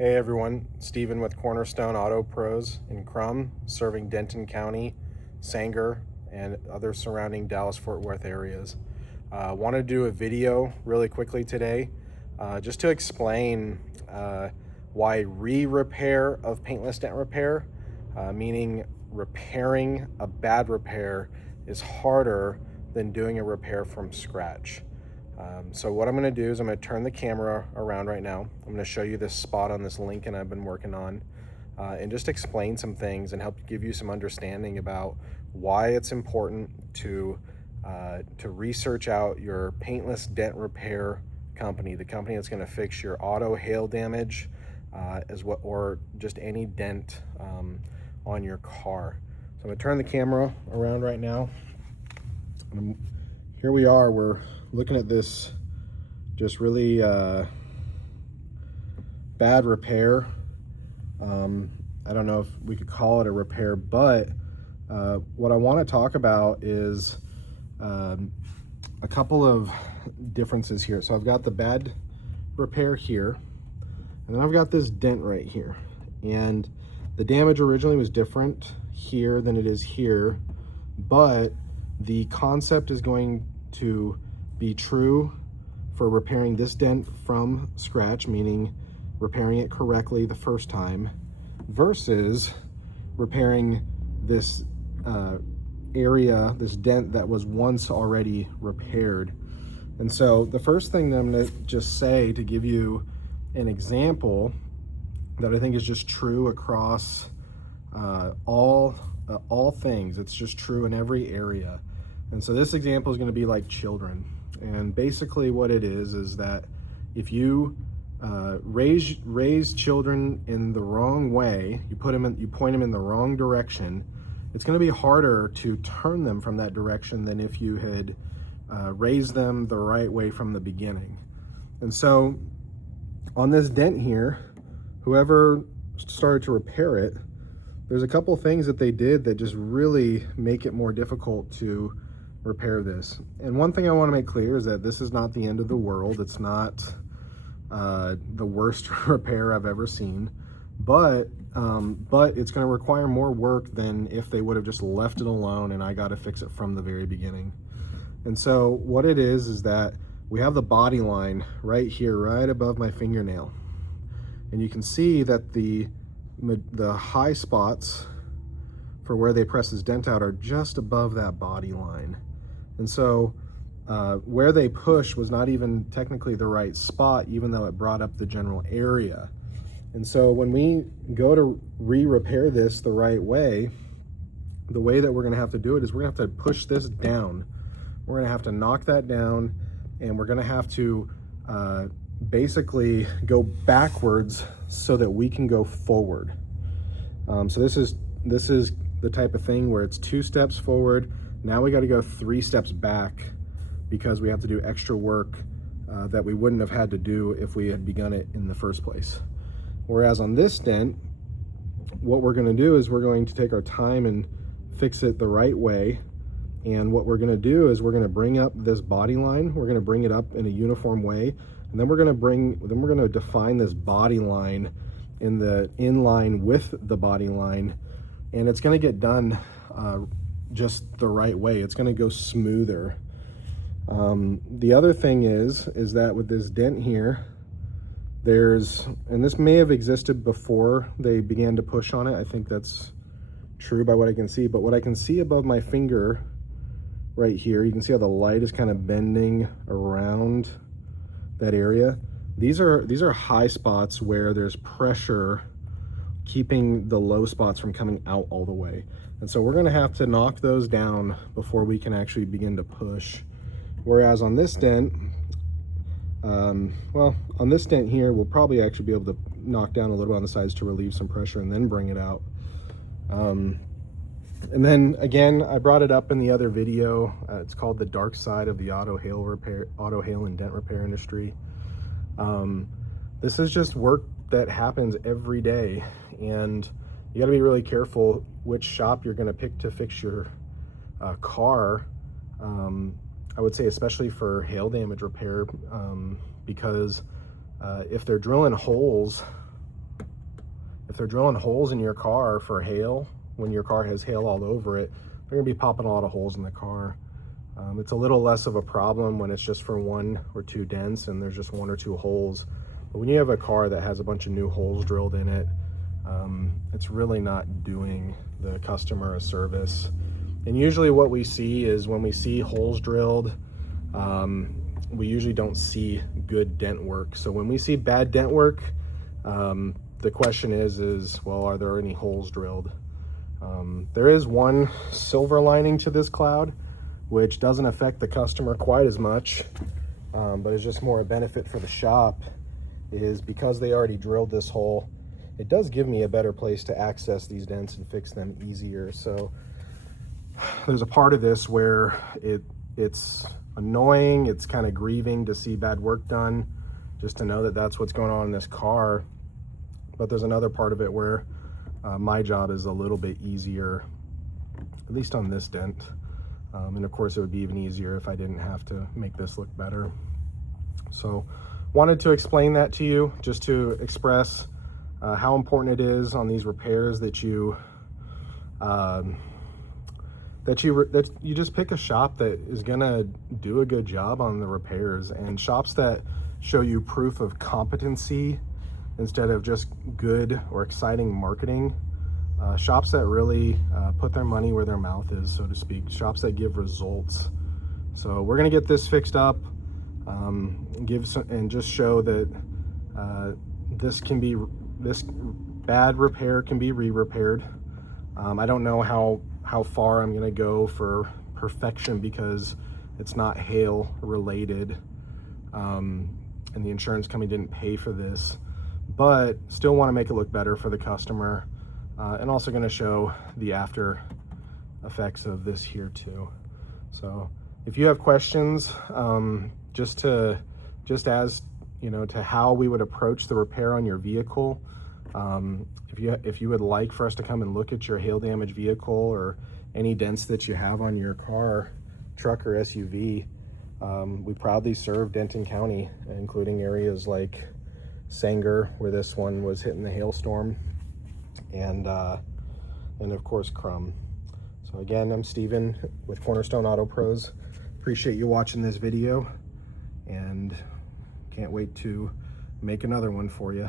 Hey everyone, Steven with Cornerstone Auto Pros in Krum, serving Denton County, Sanger, and other surrounding Dallas-Fort Worth areas. Want to do a video really quickly today just to explain why re-repair of paintless dent repair, meaning repairing a bad repair, is harder than doing a repair from scratch. So what I'm going to do is I'm going to turn the camera around right now. I'm going to show you this spot on this Lincoln I've been working on and just explain some things and help give you some understanding about why it's important to research out your paintless dent repair company, the company that's going to fix your auto hail damage or just any dent on your car. So I'm going to turn the camera around right now. Here we are, we're looking at this just really bad repair. I don't know if we could call it a repair, but what I want to talk about is a couple of differences here. So I've got the bad repair here, and then I've got this dent right here. And the damage originally was different here than it is here, but the concept is going to be true for repairing this dent from scratch, meaning repairing it correctly the first time, versus repairing this area, this dent that was once already repaired. And so the first thing that I'm going to just say to give you an example that I think is just true across all things. It's just true in every area. And so this example is going to be like children. And basically what it is that if you raise children in the wrong way, you point them in the wrong direction, it's going to be harder to turn them from that direction than if you had raised them the right way from the beginning. And so on this dent here, whoever started to repair it, there's a couple things that they did that just really make it more difficult to repair this. And one thing I want to make clear is that this is not the end of the world. It's not the worst repair I've ever seen, but it's going to require more work than if they would have just left it alone and I got to fix it from the very beginning. And so what it is that we have the body line right here, right above my fingernail, and you can see that the high spots for where they press this dent out are just above that body line. And so where they push was not even technically the right spot, even though it brought up the general area. And so when we go to re-repair this the right way, the way that we're going to have to do it is we're going to have to push this down. We're going to have to knock that down, and we're going to have to basically go backwards so that we can go forward. So this is the type of thing where it's 2 steps forward. Now we got to go 3 steps back because we have to do extra work that we wouldn't have had to do if we had begun it in the first place. Whereas on this dent, what we're going to do is we're going to take our time and fix it the right way. And what we're going to do is we're going to bring up this body line. We're going to bring it up in a uniform way, and then we're going to define this body line in line with the body line, and it's going to get done just the right way. It's going to go smoother. The other thing is that with this dent here, and this may have existed before they began to push on it. I think that's true by what I can see, but what I can see above my finger right here, you can see how the light is kind of bending around that area. These are high spots where there's pressure keeping the low spots from coming out all the way. And so we're going to have to knock those down before we can actually begin to push. Whereas on this dent, on this dent here, we'll probably actually be able to knock down a little bit on the sides to relieve some pressure and then bring it out. And then again, I brought it up in the other video. It's called The Dark Side of the Auto Hail and Dent Repair Industry. This is just work that happens every day, and you got to be really careful which shop you're going to pick to fix your car. I would say especially for hail damage repair, because if they're drilling holes if they're drilling holes in your car for hail, when your car has hail all over it, they're gonna be popping a lot of holes in the car. It's a little less of a problem when it's just for 1 or 2 dents and there's just 1 or 2 holes. But when you have a car that has a bunch of new holes drilled in it, it's really not doing the customer a service. And usually what we see is when we see holes drilled, we usually don't see good dent work. So when we see bad dent work, the question is, well, are there any holes drilled? There is one silver lining to this cloud, which doesn't affect the customer quite as much, but it's just more a benefit for the shop, is because they already drilled this hole, it does give me a better place to access these dents and fix them easier. So there's a part of this where it's annoying, it's kind of grieving to see bad work done, just to know that that's what's going on in this car. But there's another part of it where my job is a little bit easier, at least on this dent. And of course it would be even easier if I didn't have to make this look better. So wanted to explain that to you, just to express how important it is on these repairs that you just pick a shop that is gonna do a good job on the repairs, and shops that show you proof of competency instead of just good or exciting marketing. Shops that really put their money where their mouth is, so to speak. Shops that give results. So we're gonna get this fixed up, and just show that this bad repair can be re-repaired. I don't know how far I'm gonna go for perfection because it's not hail related, and the insurance company didn't pay for this, but still want to make it look better for the customer. And also going to show the after effects of this here too. So if you have questions, just as you know, to how we would approach the repair on your vehicle, if you would like for us to come and look at your hail damaged vehicle or any dents that you have on your car, truck, or SUV, we proudly serve Denton County, including areas like Sanger, where this one was hit in the hailstorm, and of course Krum. So again, I'm Steven with Cornerstone Auto Pros. Appreciate you watching this video, and can't wait to make another one for you.